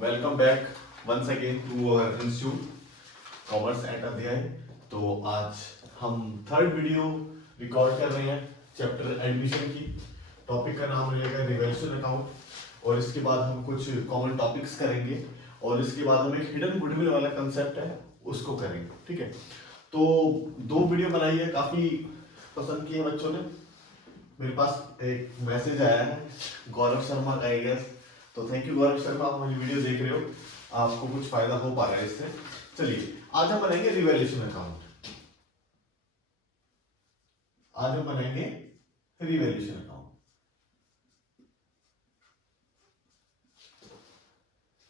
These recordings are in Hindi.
Welcome back once again to our institute commerce at Adhyay. तो आज हम थर्ड वीडियो रिकॉर्ड कर रहे हैं चैप्टर एडमिशन की। टॉपिक का नाम रहेगा रिवैल्यूएशन अकाउंट और इसके बाद हम कुछ कॉमन टॉपिक्स करेंगे और इसके बाद हम एक हिडन गुडविल वाला कंसेप्ट है उसको करेंगे। ठीक है, तो दो वीडियो बनाई है, काफी पसंद की है बच्चों ने। मेरे पास एक मैसेज आया है गौरव शर्मा का, आई गेस। तो थैंक यू गौरव शर्मा, आप मेरी वीडियो देख रहे हो, आपको कुछ फायदा हो पा रहा है इससे। चलिए आज हम बनाएंगे रिवैल्यूएशन अकाउंट। आज हम बनाएंगे रिवैल्यूएशन अकाउंट।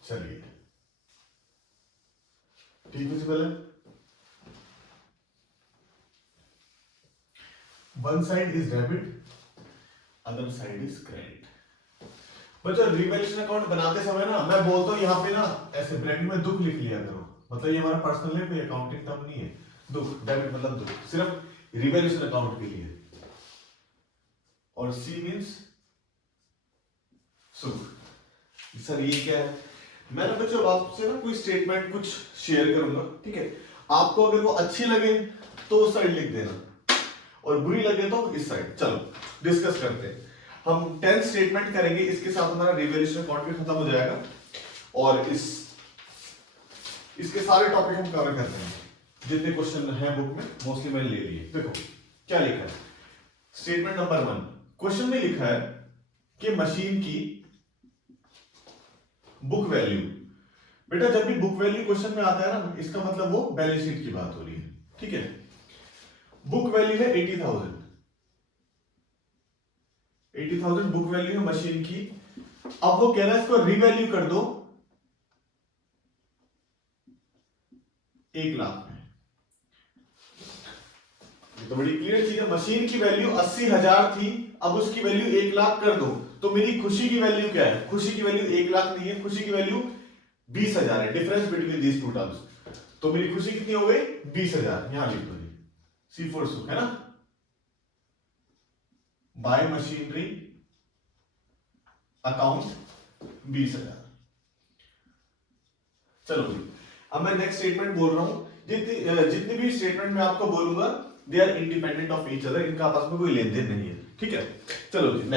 चलिए ठीक है, पहले one side is debit, other side is credit. बच्चों रिवैल्यूएशन अकाउंट बनाते समय ना मैं बोलता हूँ यहाँ पे ना ऐसे ब्रैकेट में दुख लिख लिया करो, मतलब ये हमारा पर्सनल है, कोई अकाउंटिंग टर्म नहीं है। दुख, डेबिट मतलब दुख, सिर्फ रिवैल्यूएशन अकाउंट के लिए। और सी मींस सुख। सर ये क्या है? मैं ना बच्चों आपसे ना कोई स्टेटमेंट कुछ शेयर करूंगा, ठीक है? आपको अगर वो अच्छी लगे तो उस साइड लिख देना और बुरी लगे तो इस साइड। चलो डिस्कस करते हैं। हम 10 स्टेटमेंट करेंगे, इसके साथ हमारा रिवैल्यूएशन अकाउंट भी खत्म हो जाएगा और इसके सारे टॉपिक हम कवर कर देंगे। जितने क्वेश्चन हैं बुक में मोस्टली मैंने ले लिए। देखो क्या लिखा है। स्टेटमेंट नंबर 1, क्वेश्चन में लिखा है कि मशीन की बुक वैल्यू। बेटा जब भी बुक वैल्यू क्वेश्चन में आता है ना, इसका मतलब वो बैलेंस शीट की बात हो रही है। ठीक है, बुक वैल्यू है 80,000। 80,000 बुक वैल्यू है मशीन की। अब वो कह रहा है इसको रिवैल्यू कर दो 1 लाख में। ये तो बड़ी क्लियर चीज है। मशीन की वैल्यू 80,000 थी, अब उसकी वैल्यू 1 लाख कर दो। तो मेरी खुशी की वैल्यू क्या है? खुशी की वैल्यू 1 लाख नहीं है, खुशी की वैल्यू 20,000 है। Difference between these two terms. तो मेरी खुशी कितनी हो गई? 20,000। यहां लिख दो जी, सी फॉर सुख, है ना। Bye machinery account 20,000। चलो जी, अब मैं नेक्स्ट स्टेटमेंट बोल रहा हूं। जितनी भी स्टेटमेंट मैं आपको बोलूंगा they are independent of each other, इनका आपस में कोई लेन देन नहीं है। ठीक है, चलो जी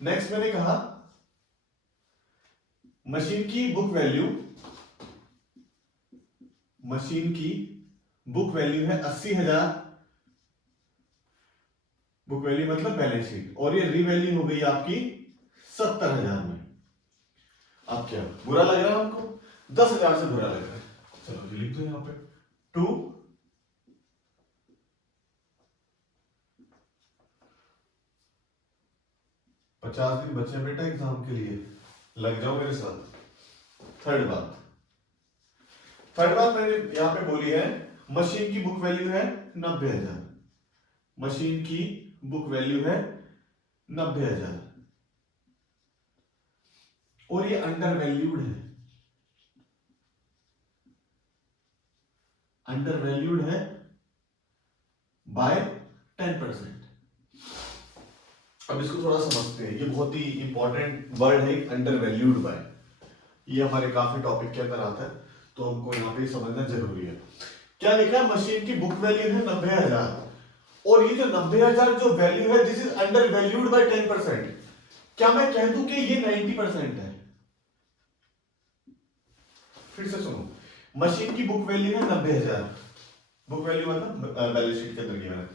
नेक्स्ट मैंने कहा मशीन की बुक वैल्यू है 80,000। बुक वैल्यू मतलब बैलेंस शीट, और ये रीवैल्यू हो गई आपकी 70,000 में। अब क्या बुरा लग रहा है आपको? 10,000 से बुरा लग रहा है। चलो जी लिख दो यहां पे 2 50 दिन बचे बेटा एग्जाम के लिए, लग जाओ मेरे साथ। थर्ड बात मैंने यहां पे बोली है, मशीन की बुक वैल्यू है 90,000। मशीन की बुक वैल्यू है 90,000 और ये अंडर वैल्यूड है। अंडर वैल्यूड है बाय 10%। अब इसको थोड़ा समझते हैं, ये बहुत ही इंपॉर्टेंट वर्ड है अंडर वैल्यूड बाय। ये हमारे काफी टॉपिक के अंदर आता है, तो हमको यहाँ पे समझना जरूरी है। क्या लिखा है? मशीन की बुक वैल्यू है 90,000 और ये जो 90,000 जो वैल्यू है this is under valued bye 10%। क्या मैं कह दूं कि ये 90% है? फिर से सुनो, मशीन की बुक वैल्यू है 90,000। बुक वैल्यू मतलब बैलेंस शीट के अंदर की मैंने,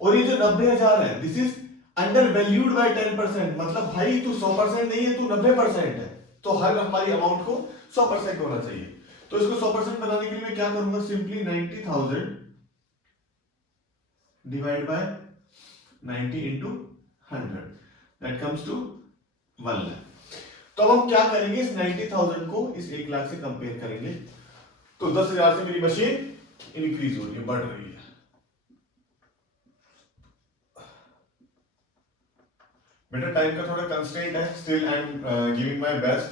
और ये जो 90,000 है this is under valued bye 10%। मतलब भाई तू 100% नहीं है, तू 90% है। तो हर हमारी अमाउंट को 100% होना चाहिए। तो इसको 100% बनाने के लिए मैं क्या करूंगा? Simply 90,000 divide by 90 into 100, that comes to 1 lakh. तो अब हम क्या करेंगे? इस 90,000 को इस 1 लाख से कंपेयर करेंगे। तो 10,000 से मेरी मशीन इंक्रीज हो रही है, बढ़ रही है। बेटा टाइम का थोड़ा कंस्ट्रेंट है, still I am giving my best.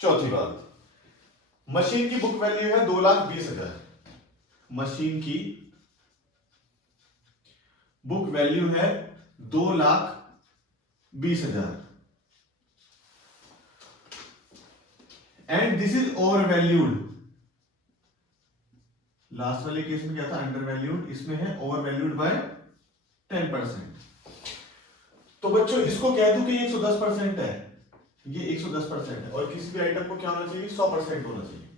चौथी बात, मशीन की बुक वैल्यू है 2,20,000। मशीन की बुक वैल्यू है 2,20,000 20,000 and this is over valued. Last वाले केस में क्या था, अंडर वैल्यूड, इसमें है ओवर वैल्यूड बाय 10%। तो बच्चों इसको कह दूं कि ये 110% है, ये 110% है, और किसी भी आइटम को क्या होना चाहिए, 100% होना चाहिए।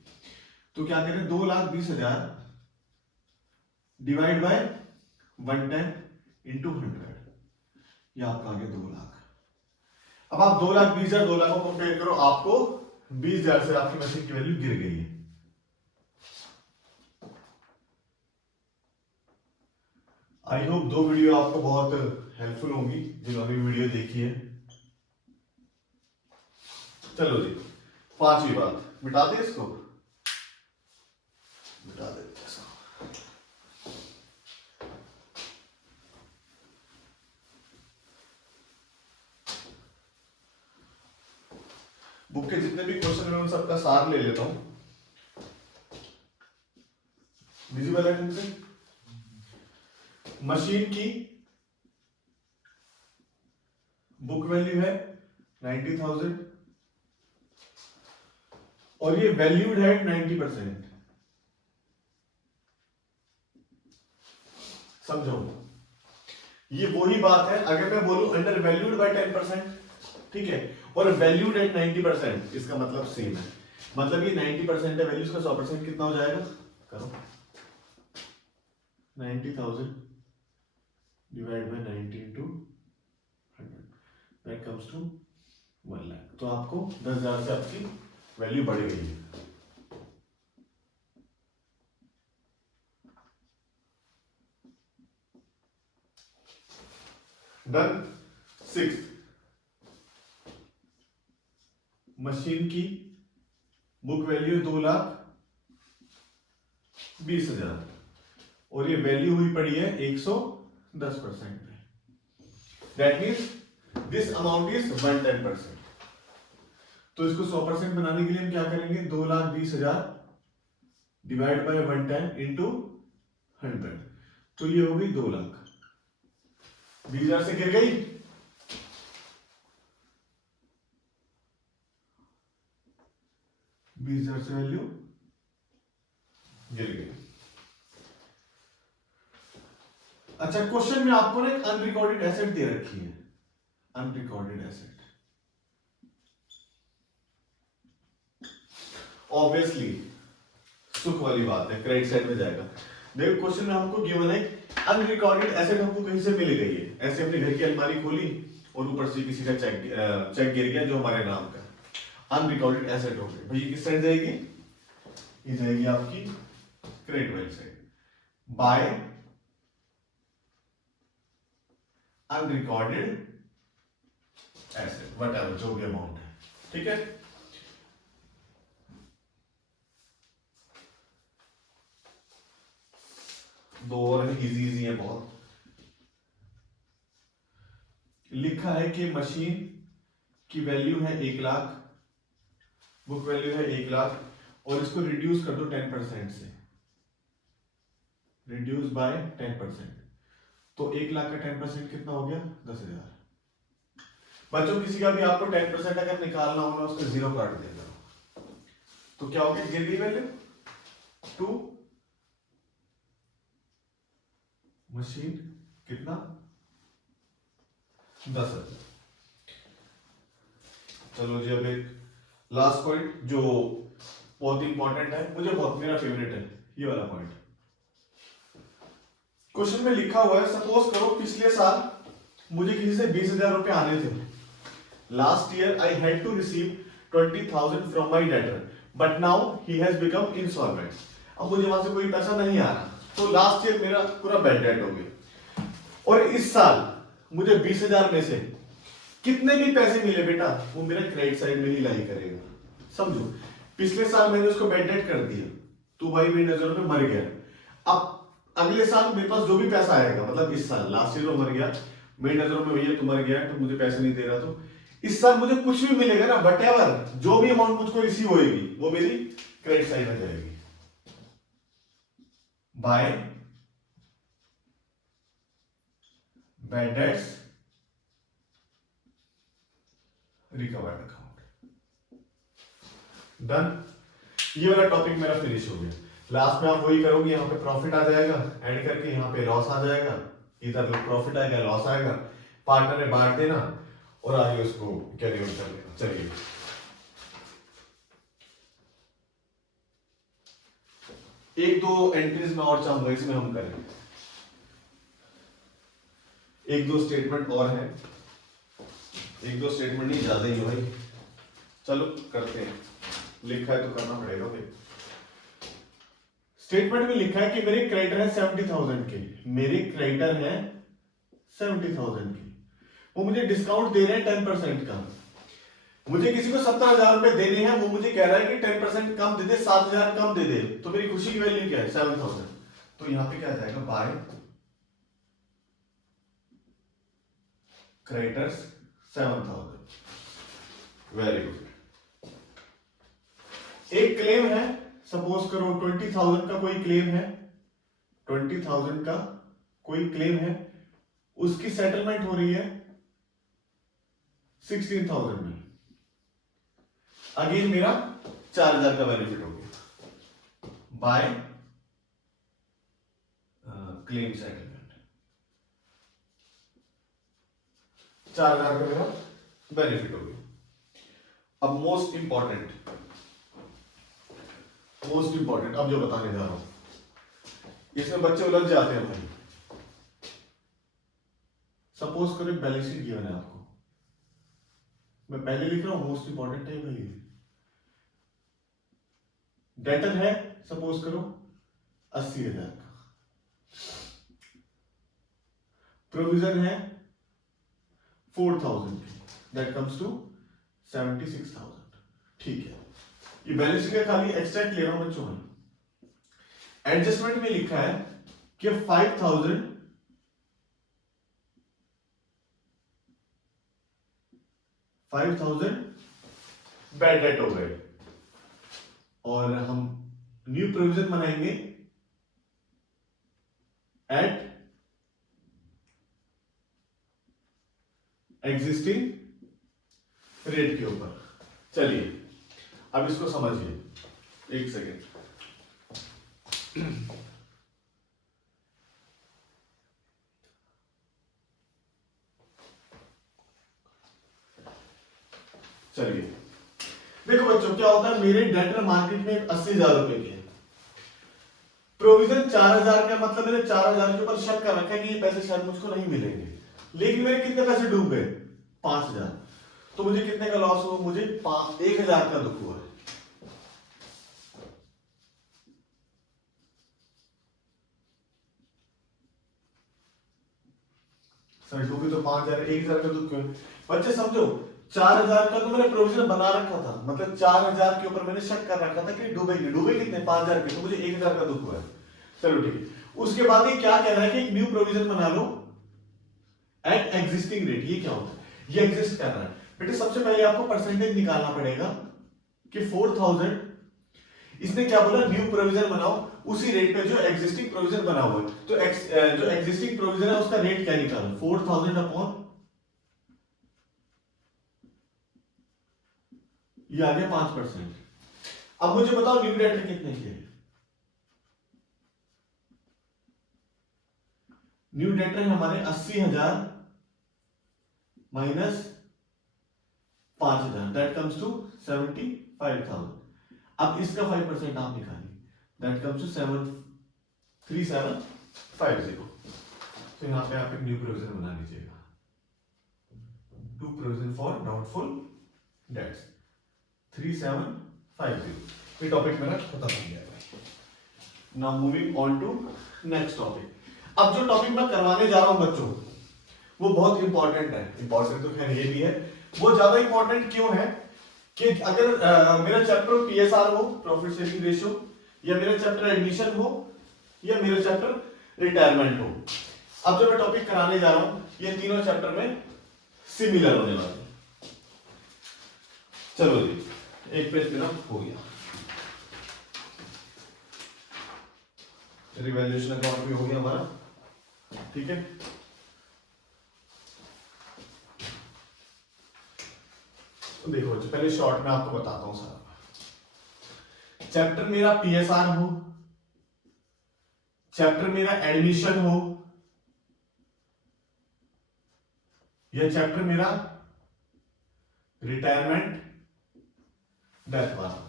तो क्या करें, 2,20,000 डिवाइड बाय 110 इंटू 100, ये आपका आ गया 2 लाख। अब आप 2,20,000 2 लाख को कंपेयर करो, आपको 20,000 से आपकी मशीन की वैल्यू गिर गई है। आई होप 2 वीडियो आपको बहुत हेल्पफुल होंगी जिन्होंने वीडियो देखी है। चलो जी, 5वीं बात, मिटा दे इसको, मिटा दे। बुक के जितने भी क्वेश्चन है उन सबका सार ले लेता हूं। विजिबल है तुमसे? मशीन की बुक वैल्यू है 90,000 और ये वैल्यूड है 90%। समझो, ये वही बात है, अगर मैं बोलूं अंडर वैल्यूड बाय 10%, ठीक है, और वैल्यूड एट 90%, इसका मतलब सेम है। मतलब ये 90% है वैल्यू, इसका 100% कितना हो जाएगा, करो, 90,000 divide by 90 into 100, that comes to 1 lakh. तो आपको 10,000 से आपकी वैल्यू बढ़ गई है। डन। 6, मशीन की बुक वैल्यू 2,20,000 और ये वैल्यू हुई पड़ी है 110% पे। That means this amount is 110%। तो इसको 100% बनाने के लिए हम क्या करेंगे, 2,20,000 डिवाइड बाय 110 इंटू 100, तो ये हो गई 2 लाख। 20,000 से गिर गई, 20,000 से वैल्यू गिर गई। अच्छा, क्वेश्चन में आपको ना एक अनरिकॉर्डेड एसेट दे रखी है, अनरिकॉर्डेड एसेट। ऑब्वियसली सुख वाली बात है, क्रेडिट साइड में जाएगा। देखो क्वेश्चन में हमको गिवन है अनरिकॉर्डेड एसेट हमको कहीं से मिल गई है। ऐसे अपने घर की अलमारी खोली और ऊपर से किसी का चेक गिर गया जो हमारे नाम का, अनरिकॉर्डेड एसेट हो गई। भैया किस साइड जाएगी, ये जाएगी आपकी क्रेडिट वाली side, by unrecorded asset whatever जो भी अमाउंट है, ठीक है। दो और इजी है बहुत। लिखा है कि मशीन की वैल्यू है 1 लाख, बुक वैल्यू है 1 लाख, और इसको रिड्यूस कर दो 10% से, रिड्यूस बाय 10%, तो 1 लाख का 10% कितना हो गया, 10,000। बच्चों किसी का भी आपको 10% अगर निकालना हो ना, उसका 0 काट देगा, तो क्या हो गया, गिर गई वैल्यू 2, मशीन कितना, 10,000। चलो जी, अब एक लास्ट पॉइंट जो बहुत इंपॉर्टेंट है, मुझे बहुत, मेरा फेवरेट है ये वाला पॉइंट। क्वेश्चन में लिखा हुआ है, सपोज करो पिछले साल मुझे किसी से 20,000 रुपए आने थे। Last year I had to receive 20,000 from my debtor, but now he has become insolvent. अब मुझे वहां से कोई पैसा नहीं आ रहा, तो लास्ट ईयर मेरा पूरा बैड डेट हो गया, और इस साल मुझे 20,000 में से कितने भी पैसे मिले बेटा, वो मेरा क्रेडिट साइड में ही लाई करेगा। समझो, पिछले साल मैंने उसको बैड डेट कर दिया, तो भाई मेरी नजरों में मर गया। अब अगले साल मेरे पास जो भी पैसा आएगा, मतलब इस साल लास्ट ईयर वो मर गया, मेरी नजरों में भैया तू मर गया, तो मुझे पैसे नहीं दे रहा, तो इस साल मुझे कुछ भी मिलेगा ना, वटेवर जो भी अमाउंट मुझको रिसीव होएगी वो मेरी क्रेडिट साइड में जाएगी by bad debts recovered account. Done, ये वाला टॉपिक मेरा फिनिश हो गया। लास्ट में आप वही करोगे, यहाँ पे प्रॉफिट आ जाएगा, ऐड करके यहाँ पे लॉस आ जाएगा, इधर प्रॉफिट आएगा लॉस आएगा, पार्टनर में बांट देना और आगे उसको कैरी आउट कर लेना। चलिए एक दो एंट्रीज में और चाहूंगा इसमें हम करें, एक दो स्टेटमेंट और है, एक दो स्टेटमेंट नहीं ज्यादा ही है भाई, चलो करते हैं, लिखा है तो करना पड़ेगा भाई। स्टेटमेंट में लिखा है कि मेरे क्रेडिटर है 70,000 के, मेरे क्रेडिटर है 70,000 के, वो मुझे डिस्काउंट दे रहे हैं 10% का, मुझे किसी को 70,000 रुपए देने हैं, वो मुझे कह रहा है कि 10% कम दे दे, 7,000 कम दे दे, तो मेरी खुशी की वैल्यू क्या है 7,000, तो यहां पे क्या आ जाएगा बाय क्रेडिटर्स 7,000। Very good. एक क्लेम है, सपोज करो 20,000 का कोई क्लेम है, 20,000 का कोई क्लेम है, उसकी सेटलमेंट हो रही है 16,000 में, अगेन मेरा 4,000 का बेनिफिट हो गया बाय क्लेम सेटलमेंट, 4,000 का मेरा बेनिफिट हो गया। अब मोस्ट इंपॉर्टेंट अब जो बताने जा रहा हूं, इसमें बच्चे उलझ जाते हैं भाई। सपोज करो बैलेंस शीट गिवन है आपको, मैं पहले लिख रहा हूं, मोस्ट इंपॉर्टेंट है भाई। डेटर है सपोज करो 80,000 का, प्रोविजन है 4,000 की, दैट कम्स टू 76,000। ठीक है, ये बैलेंस शीट का खाली एक्सट्रैक्ट ले रहा हूं बच्चों में। एडजस्टमेंट में लिखा है कि 5,000 बैड डेट हो गए, और हम न्यू प्रोविजन बनाएंगे एट एग्जिस्टिंग रेट के ऊपर। चलिए अब इसको समझिए, एक सेकेंड। चलिए देखो बच्चों, क्या होता है, मेरे डेटर मार्केट में 80,000 रुपए के, प्रोविजन 4,000 का, मतलब मैंने 4,000 के ऊपर शक कर रखा है कि ये पैसे शायद मुझको नहीं मिलेंगे, लेकिन मेरे कितने पैसे डूब गए 5,000, तो मुझे कितने का लॉस हुआ, मुझे 1,000 का दुख हुआ है। सर डूबी तो 5,000, 1,000 का दुख क्यों? बच्चे समझो, 4,000 का तो मैंने प्रोविजन बना रखा था, मतलब 4,000 के ऊपर मैंने शक कर रखा था कि डूबेगी, डूबे कितने 5,000 के, तो मुझे 1,000 का दुख हुआ है। चलो ठीक है, उसके बाद ये क्या कह रहा है कि एक न्यू प्रोविजन बना लो एट एग्जिस्टिंग रेट। ये क्या होता है, ये एग्जिस्ट कर रहा है बेटे। सबसे पहले आपको परसेंटेज निकालना पड़ेगा कि 4,000, इसने क्या बोला, न्यू प्रोविजन बनाओ उसी रेट पे जो एग्जिस्टिंग प्रोविजन बना हुआ है, तो जो एग्जिस्टिंग प्रोविजन है उसका रेट क्या निकालो, 4,000 अपॉन ये आ गया 5%। अब मुझे बताओ न्यू डेटर कितने के, न्यू डेटर है हमारे 80,000 माइनस 5,000, दैट कम्स टू 75,000। अब इसका 5% आप निकालिए, दैट कम्स टू 73750। तो यहां पे आप एक न्यू प्रोविजन बना लीजिएगा, to provision for doubtful debts 3750। ये टॉपिक मेरा खत्म हो गया है। Now moving on to next topic. अब जो टॉपिक मैं करवाने जा रहा हूं बच्चों, वो बहुत इंपॉर्टेंट है। इंपॉर्टेंट तो खैर ये भी है, वो ज्यादा इंपॉर्टेंट क्यों है कि अगर मेरा चैप्टर पीएसआर हो, प्रॉफिट शेयरिंग रेशियो, या मेरा चैप्टर एडमिशन हो, या मेरा चैप्टर रिटायरमेंट हो, अब जो मैं टॉपिक कराने जा रहा हूं ये तीनों चैप्टर में सिमिलर होने वाले हैं। चलो जी, एक पेज मेरा हो गया, रिवैल्यूएशन अकाउंट भी हो गया हमारा, ठीक है। देखो बच्चों, पहले शॉर्ट में आपको बताता हूं सारा। चैप्टर मेरा पीएसआर हो, चैप्टर मेरा एडमिशन हो, या चैप्टर मेरा रिटायरमेंट डेथ वाला,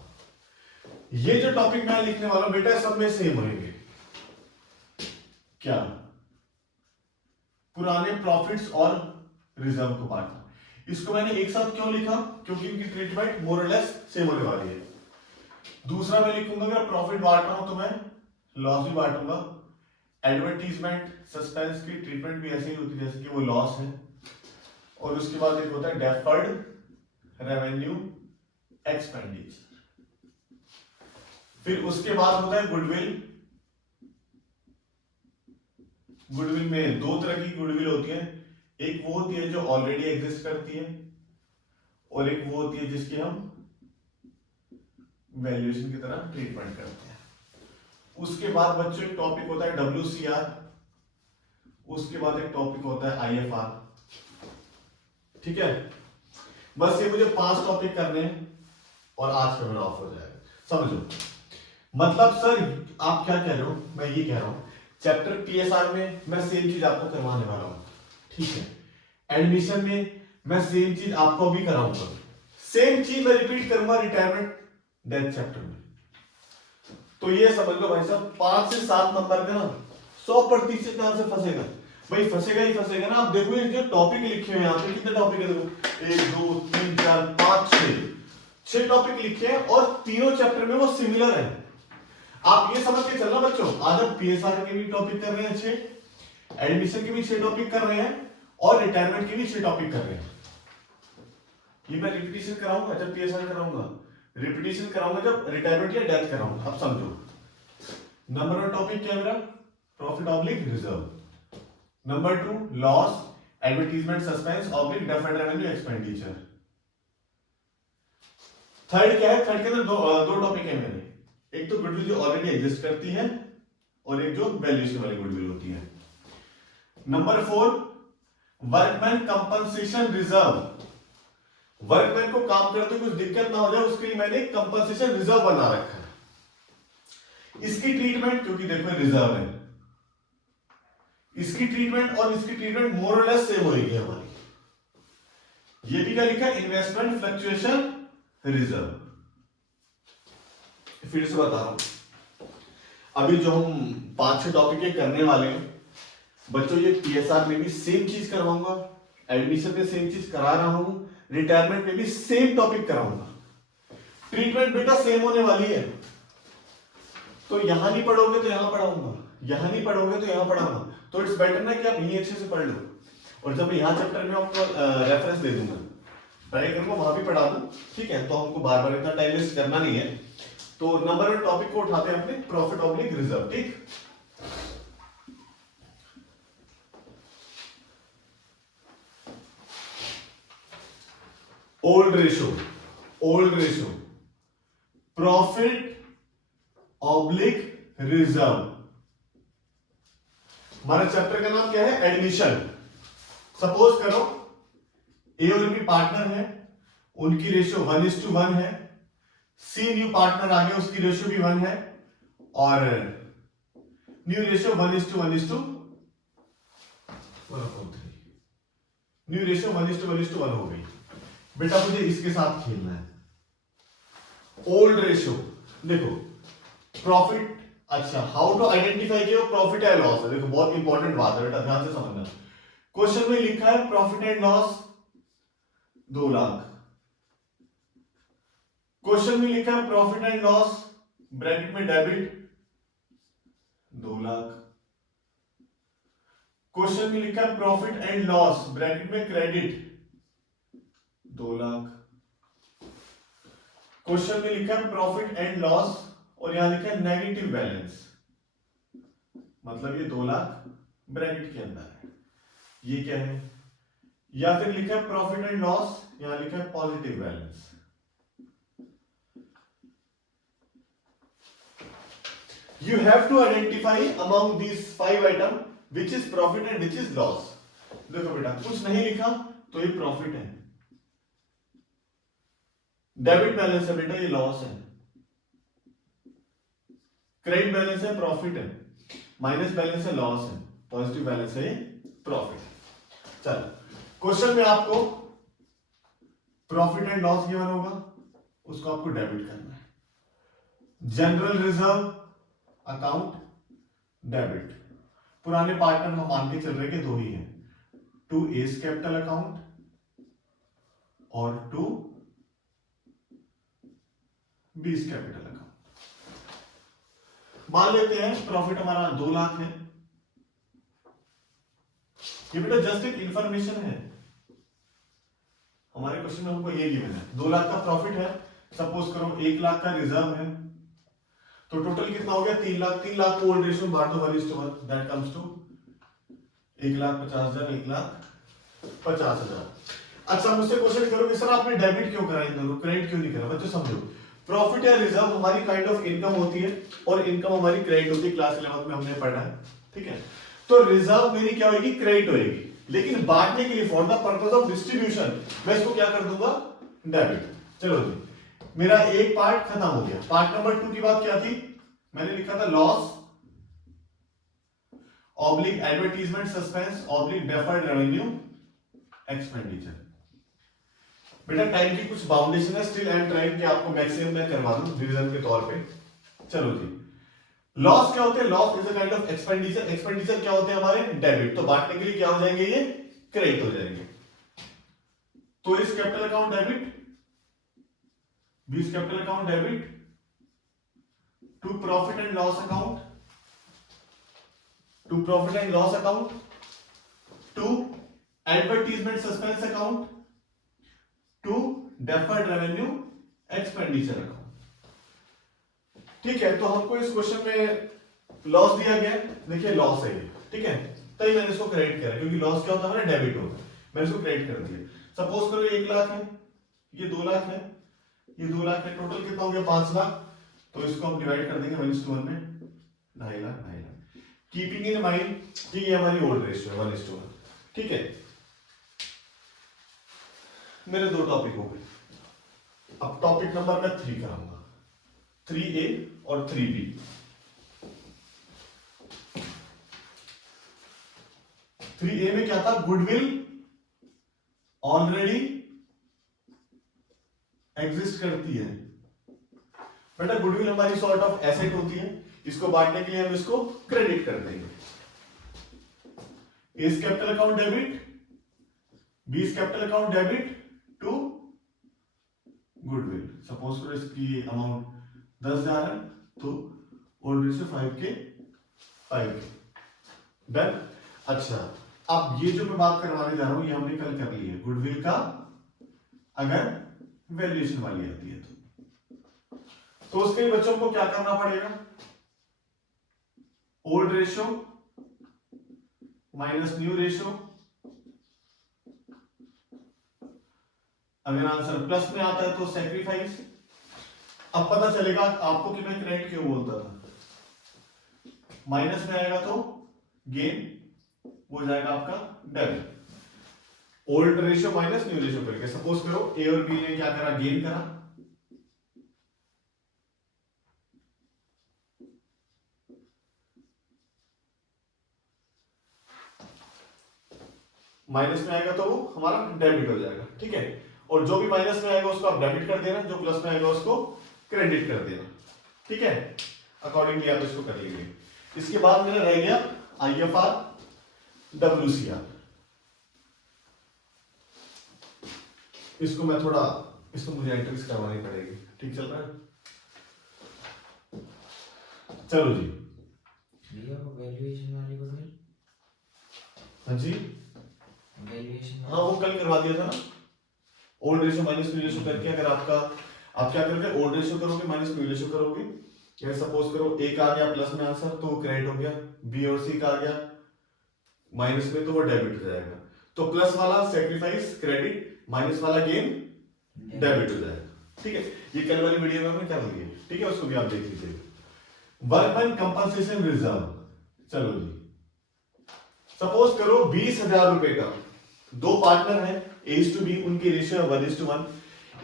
ये जो टॉपिक मैं लिखने वाला हूं बेटा सब में सेम होंगे। क्या? पुराने प्रॉफिट्स और रिजर्व को बांटना। इसको मैंने एक साथ क्यों लिखा? क्योंकि इनकी ट्रीटमेंट मोर और लेस सेम होने वाली है। दूसरा मैं लिखूंगा अगर प्रॉफिट बांट रहा हूं तो मैं लॉस भी बांटूंगा। एडवर्टीजमेंट सस्पेंस की ट्रीटमेंट भी ऐसे ही होती है जैसे कि वो लॉस है। और उसके बाद एक होता है डेफर्ड रेवेन्यू एक्सपेंडिचर। फिर उसके बाद होता है गुडविल। गुडविल में दो तरह की गुडविल होती है, एक वो होती है जो ऑलरेडी एग्जिस्ट करती है और एक वो होती है जिसकी हम वैल्यूएशन की तरह ट्रीटमेंट करते हैं। उसके बाद बच्चों एक टॉपिक होता है WCR, उसके बाद एक टॉपिक होता है IFR। ठीक है, बस ये मुझे 5 टॉपिक करने हैं और आज का मेरा ऑफ हो जाएगा। समझो मतलब सर आप क्या कह रहे हो? मैं ये कह रहा हूं चैप्टर PSR में मैं सेम चीज आपको करवाने वाला हूं, ठीक है। एडमिशन में मैं सेम चीज आपको भी कराऊंगा, सेम चीज मैं रिपीट करूंगा रिटायरमेंट डेथ चैप्टर में। तो ये समझ लो भाई साहब 5 से 7 नंबर का ना 100% यहां से फंसेगा भाई, फंसेगा ही फंसेगा ना। आप देखो ये जो टॉपिक लिखे हुए हैं यहाँ पे, कितने टॉपिक है देखो, 1 2 3 4 5 6 टॉपिक लिखे हैं और तीनों चैप्टर में वो सिमिलर है। आप ये समझ के चलना बच्चों, आज हम PSR के भी टॉपिक कर रहे हैं 6, एडमिशन के भी 6 टॉपिक कर रहे हैं और रिटायरमेंट के भी 6 टॉपिक कर रहे हैं। ये मैं रिपीटिशन कराऊंगा जब PSR कराऊंगा, रिपीटिशन कराऊंगा जब रिटायरमेंट या डेथ कराऊंगा। अब समझो नंबर 1 टॉपिक क्या है मेरा? Profit oblique reserve. Number 2 loss, advertisement suspense oblique deferred revenue expenditure. Third क्या है? थर्ड के अंदर दो टॉपिक है मेरे, एक तो गुडविल जो ऑलरेडी एग्जिस्ट करती है और एक जो वैल्यूएशन वाली गुडविल होती है। Number 4 workman compensation reserve. Workman को काम करते कुछ दिक्कत ना हो जाए उसके लिए मैंने कंपनसेशन रिजर्व बना रखा है। इसकी ट्रीटमेंट, क्योंकि देखो रिजर्व है, इसकी ट्रीटमेंट और इसकी ट्रीटमेंट मोर और लेस सेम होगी हमारी। ये भी क्या लिखा? Investment fluctuation reserve. फिर से बता रहा हूं, अभी जो हम 5-6 टॉपिक करने वाले हैं बच्चों, ये PSR में भी सेम चीज करवाऊंगा, एडमिशन में सेम चीज करा रहा हूं, रिटायरमेंट में भी सेम टॉपिक कराऊंगा। ट्रीटमेंट बेटा सेम होने वाली है। तो यहां नहीं पढ़ोगे तो यहां पढ़ाऊंगा, यहां नहीं पढ़ोगे तो यहां पढ़ाऊंगा। तो इट्स बेटर ना कि आप यही अच्छे से पढ़ लो और जब यहां चैप्टर में आपको रेफरेंस दे दूंगा, ट्राई करूंगा वहां भी पढ़ा दूं, ठीक है। तो हमको बार बार इतना टाइम वेस्ट करना नहीं है। तो नंबर 1 टॉपिक को उठाते हैं अपने प्रॉफिट ऑब्लिक रिजर्व, ठीक। Old ratio profit oblique reserve. हमारे चैप्टर का नाम क्या है? एडमिशन। सपोज करो ए और बी पार्टनर है, उनकी रेशियो 1:1 है। सी न्यू पार्टनर आ गया, उसकी रेशियो भी 1 है और न्यू रेशियो 1:1:1 न्यू रेशियो 1:1:1 हो गई। बेटा मुझे इसके साथ खेलना है। ओल्ड रेशियो देखो प्रॉफिट, अच्छा हाउ टू आइडेंटिफाई कि वो प्रॉफिट है लॉस है। देखो बहुत इंपॉर्टेंट बात है बेटा, ध्यान से समझना। क्वेश्चन में लिखा है profit and loss 2 lakh. Question में लिखा है प्रॉफिट एंड लॉस ब्रैकेट में डेबिट 2 लाख। क्वेश्चन में लिखा है प्रॉफिट एंड लॉस ब्रैकेट में क्रेडिट 2 लाख। क्वेश्चन में लिखा है प्रॉफिट एंड लॉस और यहां लिखा है नेगेटिव बैलेंस, मतलब ये 2 लाख ब्रैकेट के अंदर है। ये क्या है? या फिर लिखा है प्रॉफिट एंड लॉस, यहां लिखा है positive balance. You have to identify among these 5 items which is profit and which is loss. देखो बेटा कुछ नहीं लिखा तो ये प्रॉफिट है, डेबिट बैलेंस है बेटा, ये लॉस है। क्रेडिट बैलेंस है प्रॉफिट है, माइनस बैलेंस है लॉस है, पॉजिटिव बैलेंस है प्रॉफिट। चलो क्वेश्चन में आपको प्रॉफिट एंड लॉस गिवन होगा, उसको आपको डेबिट करना है। General reserve account debit. पुराने पार्टनर हम मान के चल रहे कि दो ही हैं, टू एस कैपिटल अकाउंट और टू बीस कैपिटल अकाउंट। मान लेते हैं प्रॉफिट हमारा 2 लाख है। ये बेटा जस्ट एक इंफॉर्मेशन है, हमारे क्वेश्चन में हमको ये गिवन है 2 लाख का प्रॉफिट है। सपोज करो 1 लाख का रिजर्व है, तो टोटल कितना हो गया 3 लाख। 3 लाख को ओल्ड रेशियो बांट दो 1:1, दैट कम्स टू 1,50,000, 1,50,000। अच्छा मुझसे क्वेश्चन करो कि सर आपने डेबिट क्यों करा इन दोनों, क्रेडिट क्यों नहीं करा? बच्चों समझो, प्रॉफिट या रिजर्व हमारी काइंड ऑफ इनकम होती है और इनकम हमारी क्रेडिट होती है, क्लास 11 में हमने पढ़ा है, ठीक है। तो रिजर्व मेरी क्या होगी, क्रेडिट होगी, लेकिन बांटने के लिए for the purpose of distribution मैं इसको क्या कर दूंगा, डेबिट। चलो जी, मेरा एक पार्ट खत्म हो गया। पार्ट नंबर 2 की बात क्या थी, मैंने लिखा था loss oblique advertisement suspense oblique deferred revenue expenditure. बेटा टाइम की कुछ बाउंडेशन है, स्टिल आई एम ट्राइंग कि आपको मैक्सिमम में करवा दूं रिवीजन के तौर पे। चलो जी, लॉस क्या होते हैं, loss is a kind of expenditure. Expenditure क्या होते हैं हमारे, डेबिट। तो बांटने के लिए क्या हो जाएंगे, ये क्रेडिट हो जाएंगे। तो A's capital account debit, B's capital account debit to profit and loss account, to profit and loss account, to advertisement suspense account, to deferred revenue expenditure account. ठीक है, तो हमको इस क्वेश्चन में लॉस दिया गया, देखिए लॉस है ये, ठीक है, तभी मैंने इसको क्रेडिट करा, क्योंकि लॉस क्या होता है हमारा, डेबिट होता है, मैंने इसको क्रेडिट कर दिया। सपोज करो 1 लाख है, ये 2 लाख है, ये 2 लाख है, टोटल कितना हो गया 5 लाख। तो इसको हम डिवाइड कर देंगे 1:1 में, 2.5 lakh, 2.5 lakh. Keeping in mind कि ये हमारी ओल्ड रेशियो है 1:1, ठीक है। मेरे 2 टॉपिक हो गए, अब टॉपिक नंबर मैं 3 कराऊंगा, 3A और 3B। 3A में क्या था, गुडविल ऑलरेडी एग्जिस्ट करती है। बेटा गुडविल हमारी सॉर्ट ऑफ एसेट होती है, इसको बांटने के लिए हम इसको क्रेडिट कर देंगे। A's capital account debit, B's capital account debit to goodwill. Suppose करो इसकी अमाउंट 10,000 है, तो ओल्ड रेशियो 5 के डन। अच्छा, अब ये जो मैं बात करवाने जा रहा हूं ये हमने कल कर ली है, गुडविल का अगर वैल्यूएशन वाली आती है तो उसके लिए बच्चों को क्या करना पड़ेगा, old ratio minus new ratio. अगर आंसर प्लस में आता है तो सैक्रिफाइस। अब पता चलेगा आपको कि मैं क्रेडिट क्यों बोलता था, माइनस में आएगा तो गेन हो जाएगा आपका debit. Old ratio minus new ratio करके सपोज करो ए और बी ने क्या करा, गेन करा, माइनस में आएगा तो वो हमारा डेबिट हो जाएगा, ठीक है। और जो भी माइनस में आएगा उसको आप डेबिट कर देना, जो प्लस में आएगा उसको क्रेडिट कर देना, ठीक है। अकॉर्डिंगली आप इसको कर लीजिए। इसके बाद मेरा रह गया IFR WCR। इसको मैं थोड़ा, इसको मुझे एंट्रीज करवानी पड़ेगी, ठीक चल रहा है। चलो जी, वैल्यूएशन वाली को फिर, हाँ जी, वैल्यूएशन हाँ वो कल करवा दिया था ना, old ratio minus new ratio करके। अगर आपका, आप क्या करोगे, ओल्ड रेशियो करोगे माइनस न्यू रेशियो करोगे, या सपोज करो ए का आ गया प्लस में आंसर तो वो क्रेडिट हो गया, बी और सी का आ गया माइनस में तो वो डेबिट हो जाएगा। तो प्लस वाला सैक्रिफाइस क्रेडिट, माइनस वाला गेन डेबिट हो जाएगा, ठीक है। ये कल वाली वीडियो में हमने कर ली है, ठीक है, उसको भी आप देख लीजिए। वर्कमैन कंपनसेशन रिजर्व, चलो जी, सपोज करो 20,000 रुपए का, 2 पार्टनर है A to B, उनकी रेशियो है 1:1।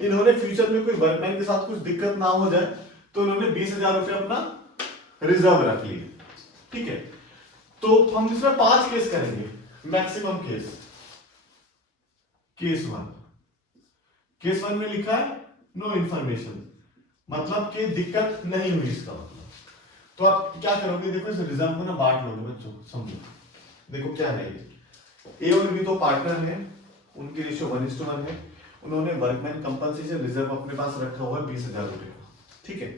इन्होंने फ्यूचर में कोई वर्कमैन के साथ कुछ दिक्कत ना हो जाए तो इन्होंने 20,000 रुपये अपना रिजर्व रख लिए। ठीक है, तो हम इसमें 5 केस करेंगे, मैक्सिमम केस। केस 1, केस 1 में लिखा है नो इंफॉर्मेशन, मतलब कि दिक्कत नहीं हुई इसका मतलब। तो आप क्या करोगे, देखो इस रिजर्व को ना बांट लोगे बच्चों, समझो। देखो क्या है, ए और बी तो पार्टनर हैं, उनकी रेशियो 1:1 है। उन्होंने वर्कमैन कंपनसेशन रिजर्व अपने पास रखा हुआ है 20,000 रुपए का। ठीक है,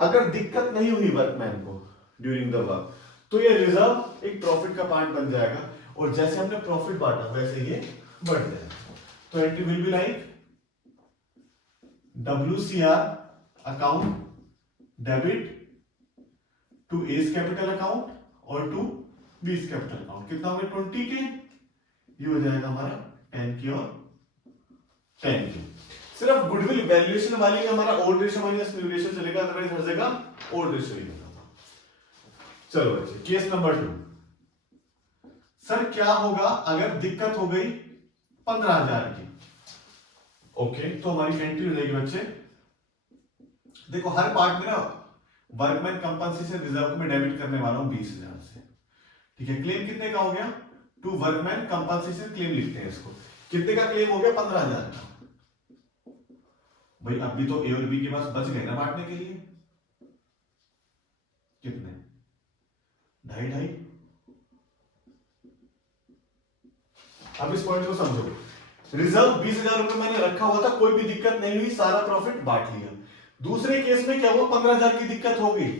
अगर दिक्कत नहीं हुई वर्कमैन को ड्यूरिंग द वर्क, तो ये रिजर्व एक प्रॉफिट का पार्ट बन जाएगा, और जैसे हमने प्रॉफिट बांटा वैसे ये बढ़ जाएगा। तो entry will be like WCR account debit to A's capital account और टू बीस कैपिटल अकाउंट। कितना हो गया 20 के, ये हो जाएगा हमारा 10 के और 10 के। सिर्फ गुडविल वैल्यूएशन वाली में हमारा old ratio minus new ratio चलेगा, अदरवाइज हर जगह ओल्ड रेशियो ही होगा। चलो बच्चे, केस नंबर 2। सर क्या होगा अगर दिक्कत हो गई 15,000 की? ओके, तो हमारी एंट्री हो जाएगी बच्चे, देखो हर पार्ट में ना वर्कमैन कंपनसेशन रिजर्व को मैं डेबिट करने वाला हूं 20,000 से। ठीक है, क्लेम कितने का हो गया? टू वर्कमैन कंपनसेशन क्लेम लिखते हैं इसको। कितने का क्लेम हो गया? 15,000 का। भाई अभी तो ए और बी के पास बच गए ना बांटने के लिए, कितने? 2.5। अब इस पॉइंट को समझो, रिजर्व 20,000 रुपए मैंने रखा हुआ था, कोई भी दिक्कत नहीं हुई, सारा प्रॉफिट बांट लिया। दूसरे केस में क्या हुआ, 15,000 की दिक्कत हो गई,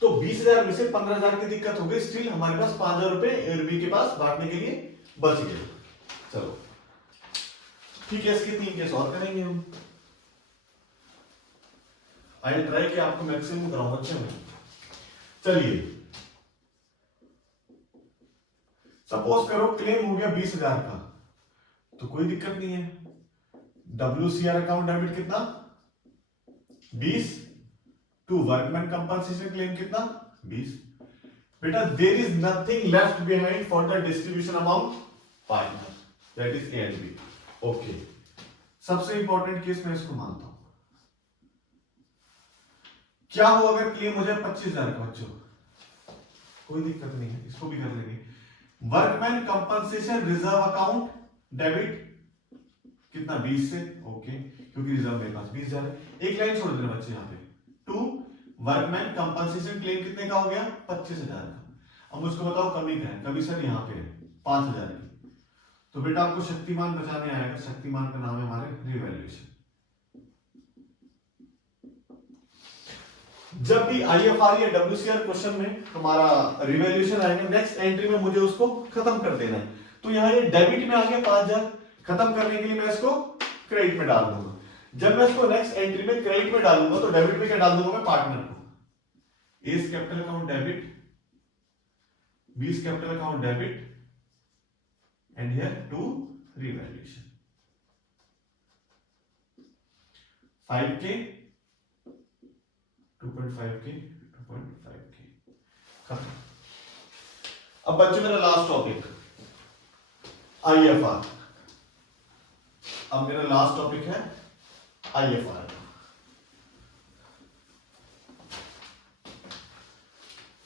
तो 20,000 में से 15,000 की दिक्कत हो गई, स्टिल हमारे पास 5,000 रुपए ए और बी के पास बांटने के लिए बच गए। चलो ठीक है, इसके 3 केस और करेंगे हम। आई ट्राई कि आपको मैक्सिमम कराऊं बच्चे में। चलिए, सपोज करो क्लेम हो गया 20,000 का, तो कोई दिक्कत नहीं है। WCR अकाउंट डेबिट कितना? 20 टू वर्कमैन कंपनसेशन क्लेम कितना? 20। बेटा there is nothing left behind for the distribution amount partner, that is A and B. Okay, सबसे इंपॉर्टेंट केस मैं इसको मानता हूं। क्या हो अगर क्लेम हो जाए 25,000 का बच्चों? कोई दिक्कत नहीं है, इसको भी कर लेंगे। Workman compensation reserve account debit कितना? 20 से। ओके, क्योंकि रिजर्व मेरे पास 20,000 है। एक लाइन छोड़ देना बच्चे यहाँ पे, टू वर्कमैन कंपनसेशन क्लेम कितने का हो गया? 25,000 का। अब मुझको बताओ कमी क्या है? कमी सर यहाँ पे है 5,000 की। तो बेटा आपको शक्तिमान बचाने आएगा, शक्तिमान का नाम है हमारे रिवैल्यूएशन। जब भी IFR या WCR क्वेश्चन में हमारा रिवैल्यूएशन आएगा, नेक्स्ट एंट्री में मुझे उसको खत्म कर देना है। तो यहाँ ये डेबिट में आ गया 5,000, खत्म करने के लिए मैं इसको क्रेडिट में डाल दूंगा। जब मैं इसको नेक्स्ट एंट्री में क्रेडिट में डालूंगा तो डेबिट में क्या डाल दूंगा मैं? पार्टनर को। A's capital account debit, B's capital account debit, and here to revaluation 5K 2.5K 2.5K खत्म। अब बच्चों मेरा लास्ट टॉपिक IFR। अब मेरा लास्ट टॉपिक है IFR।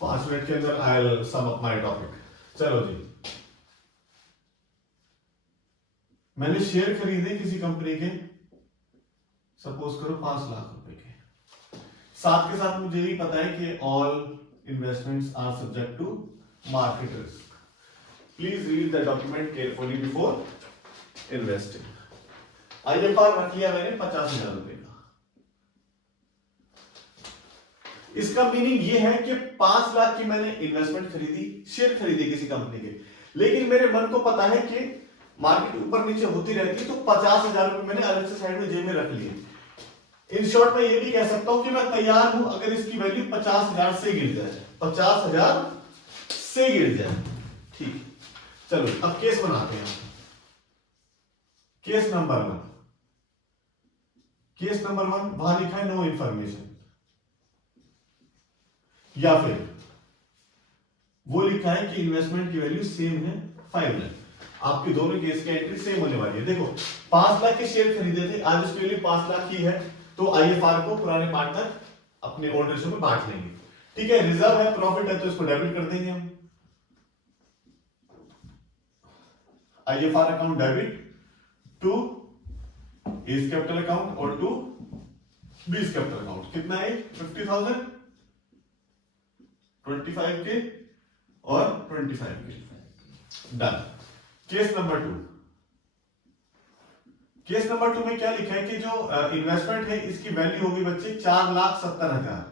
5 मिनट के अंदर I will sum up my topic. चलो जी, मैंने शेयर खरीदे किसी कंपनी के, सपोज करो 5 लाख रुपए के। साथ के साथ मुझे भी पता है कि all investments are subject to market risk. Please read the document carefully before investing. IFR रख लिया मैंने 50,000 रुपए का। इसका मीनिंग ये है कि 5 लाख की मैंने इन्वेस्टमेंट खरीदी, शेयर खरीदी किसी कंपनी के, लेकिन मेरे मन को पता है कि मार्केट ऊपर नीचे होती रहती है, तो 50,000 रुपए मैंने अलग से साइड में जेब में रख लिए। इन शॉर्ट मैं ये भी कह सकता हूं कि मैं तैयार हूं अगर इसकी वैल्यू 50,000 से गिर जाए, 50,000 से गिर जाए। ठीक, चलो अब केस बनाते हैं। केस नंबर 1, केस नंबर 1 वहां लिखा है नो इंफॉर्मेशन, या फिर वो लिखा है कि इन्वेस्टमेंट की वैल्यू सेम है 5 लाख। आपकी दोनों केस की एंट्री सेम होने वाली है। देखो 5 लाख के शेयर खरीदे थे, आज उसकी वैल्यू 5 लाख ही है, तो आईएफआर को पुराने पार्टनर अपने ओल्ड रेशियो में बांट लेंगे। ठीक है, रिजर्व है, प्रॉफिट है, तो इसको डेबिट कर देंगे हम। IFR account debit to A's capital account और टू बीस कैपिटल अकाउंट। कितना है? 50,000, 25 के और 25 के। Done. Case number 2। Case number 2 में क्या लिखा है कि जो इन्वेस्टमेंट है इसकी वैल्यू होगी बच्चे 4,70,000।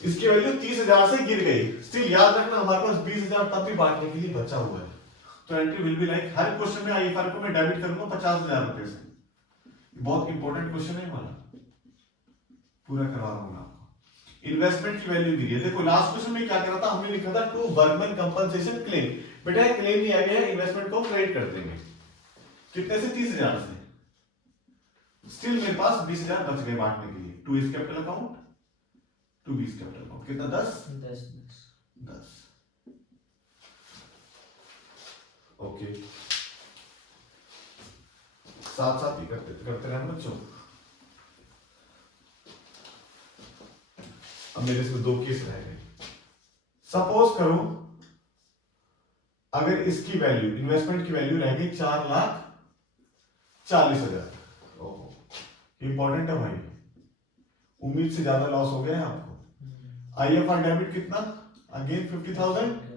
इसकी वैल्यू 30,000 से गिर गई। स्टिल याद रखना हमारे पास 20,000 तब भी बांटने के लिए बचा हुआ है, तो entry will be like, her question में आईएफआर को मैं डेबिट करूंगा 50,000 रुपए से। बहुत इंपॉर्टेंट क्वेश्चन है हमारा, पूरा करवा रहा हूं आपको। इन्वेस्टमेंट की वैल्यू गिरी है। देखो लास्ट क्वेश्चन में क्या करा था, हमने लिखा था टू वर्कमैन कंपनसेशन क्लेम। बेटा क्लेम नहीं आ गया है, इन्वेस्टमेंट को क्रेडिट कर देंगे। कितने से? 30,000 से। स्टिल मेरे पास 20,000 बच गए बांटने के लिए। To A's capital account, to B's capital account. कितना? 10। ओके, साथ साथ ही करते रहना बच्चों। अब मेरे इसमें 2 केस रह गए। सपोज करो अगर इसकी वैल्यू, इन्वेस्टमेंट की वैल्यू रह गई 4,40,000। ओहो, इंपॉर्टेंट है भाई, उम्मीद से ज्यादा लॉस हो गया है आपको। आईएफआर डेबिट कितना? अगेन 50,000।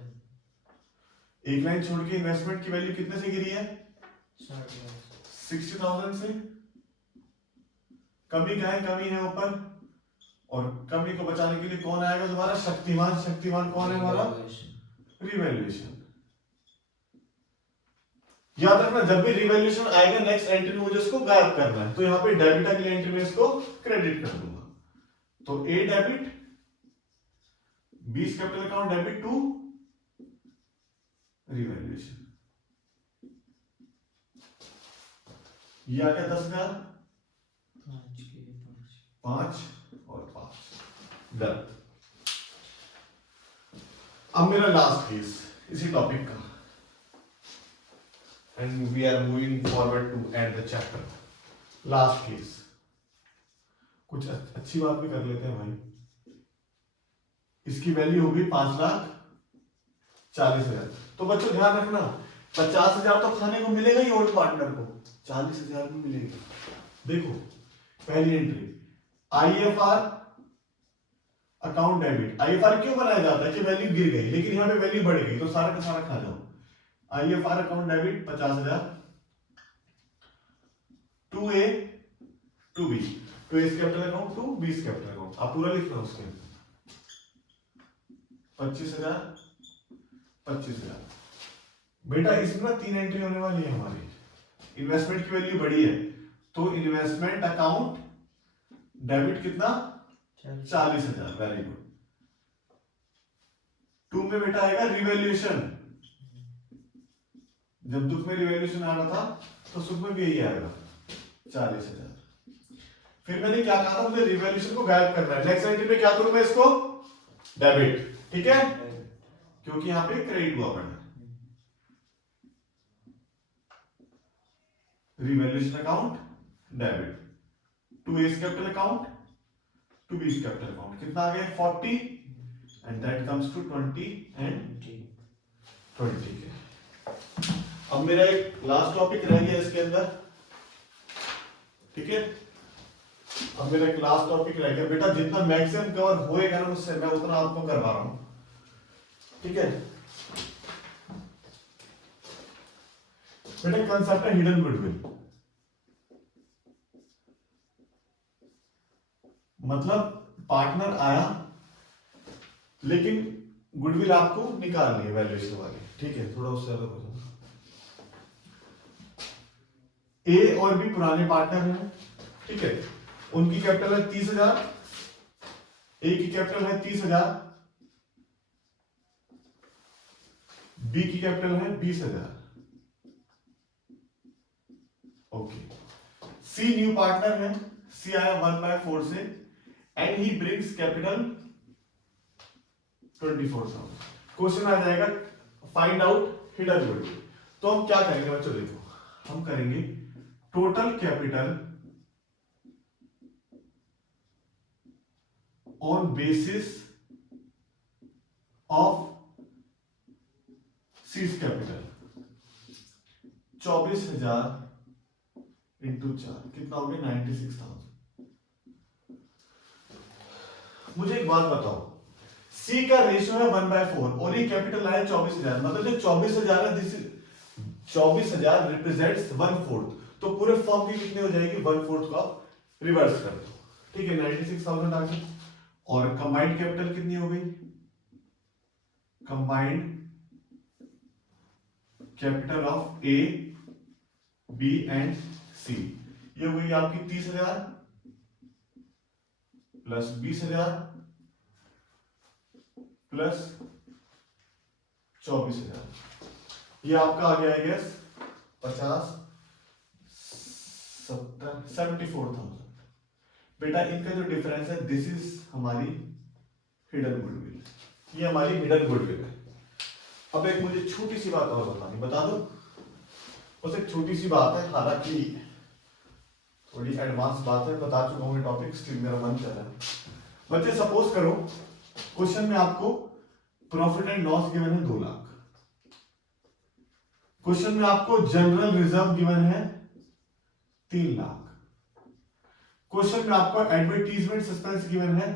एक लाइन छोड़ के इन्वेस्टमेंट की वैल्यू कितने से गिरी है? 60,000 से। कमी का है, कमी है ऊपर, और कमी को बचाने के लिए कौन आएगा दोबारा? शक्तिमान। शक्तिमान कौन है हमारा? रिवैल्यूएशन। याद रखना जब भी रिवैल्यूएशन आएगा नेक्स्ट एंट्री में मुझे इसको गायब करना है, तो यहां पे डेबिट अगली एंट्री में इसको क्रेडिट कर दूंगा। तो A debit, 20 capital account debit to revaluation. ये आ गया 10,000, 5 और 5। डन। अब मेरा लास्ट केस इसी टॉपिक का, and we are moving forward to end the chapter. Last case, कुछ अच्छी बात भी कर लेते हैं भाई। इसकी वैल्यू होगी 5,40,000। तो बच्चों ध्यान रखना 50,000 तो खाने को मिलेगा ही ओल्ड पार्टनर को, 40,000 भी मिलेगा। देखो पहली entry, IFR account debit. IFR क्यों बनाया जाता है कि वैल्यू गिर गई, लेकिन यहाँ पे वैल्यू बढ़ गई, तो सारा का सारा खा जाओ। IFR account debit 50,000 to A to B, to A's capital account to B's capital account. आप पूरा लिखना उसके 25,000, 25,000। बेटा इसमें ना 3 एंट्री होने वाली है हमारी। इन्वेस्टमेंट की वैल्यू बढ़ी है, तो इन्वेस्टमेंट अकाउंट डेबिट कितना? 40,000। Very good. 2 में बेटा आएगा रिवैल्यूएशन। जब दुख में रिवैल्यूएशन आ रहा था तो सुख में भी यही आएगा 40,000। फिर मैंने क्या कहा था, मुझे रिवैल्यूएशन को गायब करना है। नेक्स्ट एंट्री में क्या करूं मैं इसको? डेबिट। ठीक है, क्योंकि यहां पे क्रेडिट हुआ पड़ा है। Revaluation account debit to A's capital account to B's capital account. कितना आ गया? 40, and that comes to 20 and 20 के। अब मेरा एक लास्ट टॉपिक रह गया इसके अंदर। ठीक है, अब मेरा एक लास्ट टॉपिक रह गया। बेटा जितना मैक्सिमम कवर होएगा ना मुझसे, मैं उतना आपको करवा रहा हूं। ठीक है बेटा, कंसेप्ट है हिडन गुडविल। मतलब पार्टनर आया लेकिन गुडविल आपको निकालनी है वैल्यूएशन वाली। ठीक है, थोड़ा उससे अलग हो जाओ। ए और बी पुराने पार्टनर हैं। ठीक है, उनकी कैपिटल है 30,000, ए की कैपिटल है 30,000, बी की कैपिटल है 20,000। ओके, सी न्यू पार्टनर है, सी आया 1/4 से, and he brings capital 24,000। Question आ जाएगा फाइंड आउट हिडन गुडविल। तो हम क्या करेंगे बच्चों? देखो हम करेंगे total capital on basis of seize capital. 24,000 into 4 कितना हो गया? 96,000। मुझे एक बात बताओ, सी का रेशियो है 1/4 और ये कैपिटल आया 24,000, मतलब जो 24,000 है, दिस 24,000 रिप्रेजेंट्स 1/4, तो पूरे फॉर्म की कितनी हो जाएगी? 1/4 को आप रिवर्स कर दो, ठीक है, 96,000 आ गई। और कंबाइंड कैपिटल कितनी हो गई? Combined capital of A, B and C, ये हुई आपकी 30,000 प्लस 20,000 प्लस 24,000, ये आपका आ गया है 50, 70, 74,000। बेटा इनका जो डिफरेंस है, दिस इज हमारी हिडन गुडविल, ये हमारी हिडन गुडविल है। अब एक मुझे छोटी सी बात और बतानी, बता दो, बस एक छोटी सी बात है, हालांकि थोड़ी एडवांस बात है, बता चुका हूं ये टॉपिक, स्टिल मेरा मन कर रहा है। बच्चे सपोज करो क्वेश्चन में आपको प्रॉफिट एंड लॉस गिवन है 2 लाख, क्वेश्चन में आपको जनरल रिजर्व गिवन है 3 लाख, क्वेश्चन में आपको एडवर्टीजमेंट सस्पेंस गिवन है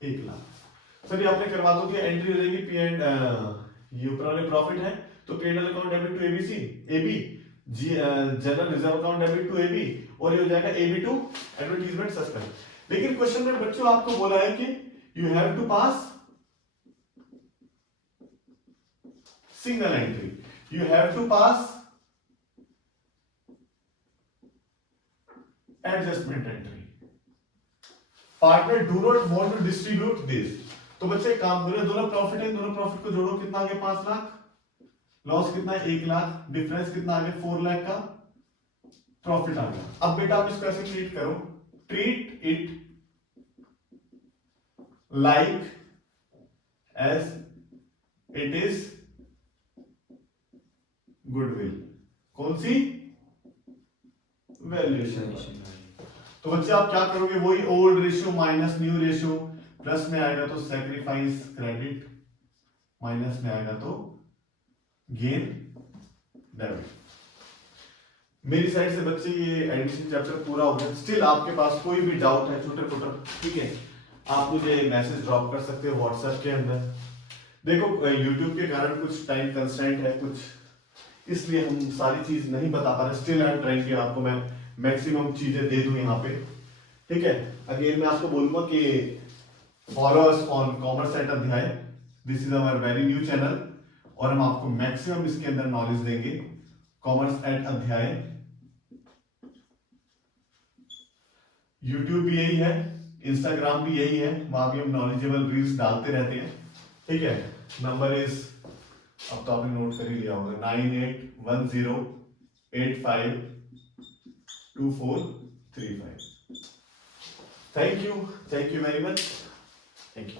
1 लाख। चलिए आपने करवा दो कि एंट्री हो जाएगी पी एंड, ये ऊपर वाले प्रॉफिट है तो P&L account debit to ABC AB, general reserve account debit to AB, और ये हो जाएगा एबी टू एडवर्टीजमेंट सस्पेंस। लेकिन क्वेश्चन में बच्चों आपको बोला है कि you have to pass single entry, you have to pass adjustment entry, partner do not want to distribute this. तो बच्चे काम करो, दोनों प्रॉफिट है, दोनों प्रॉफिट को जोड़ो, कितना आ गया? 5 लाख, लॉस कितना है? 1 लाख, डिफरेंस कितना आ गया? 4 लाख का प्रॉफिट आ गया। अब बेटा आप इसको ऐसे ट्रीट करो, treat it like as it is goodwill. कौन सी? वैल्यूएशन। तो बच्चे आप क्या करोगे? वही old ratio minus new ratio, plus में आएगा तो सैक्रिफाइस क्रेडिट, माइनस में आएगा तो गेन डेबिट। मेरी साइड से बच्चे ये एडमिशन चैप्टर पूरा हो गया। स्टिल आपके पास कोई भी डाउट है छोटे छोटे, ठीक है, आप मुझे मैसेज ड्रॉप कर सकते हो व्हाट्सएप के अंदर। देखो यूट्यूब के कारण कुछ टाइम कंस्ट्रेंट है कुछ, इसलिए हम सारी चीज नहीं बता पा रहे। स्टिल आई एम ट्राइंग कि आपको मैं मैक्सिमम चीजें दे दूं यहाँ पे, ठीक है। अगेन मैं आपको बोलूंगा कि follow us on commerce at Adhyay, this is our very new channel, और हम आपको मैक्सिमम इसके अंदर नॉलेज देंगे। कॉमर्स एट अध्याय यूट्यूब भी यही है, इंस्टाग्राम भी यही है, वहां भी हम नॉलेजेबल रील्स डालते रहते हैं, ठीक है। नंबर इज, अब तो आपने नोट कर ही लिया होगा, 9810852435। Thank you very much, thank you.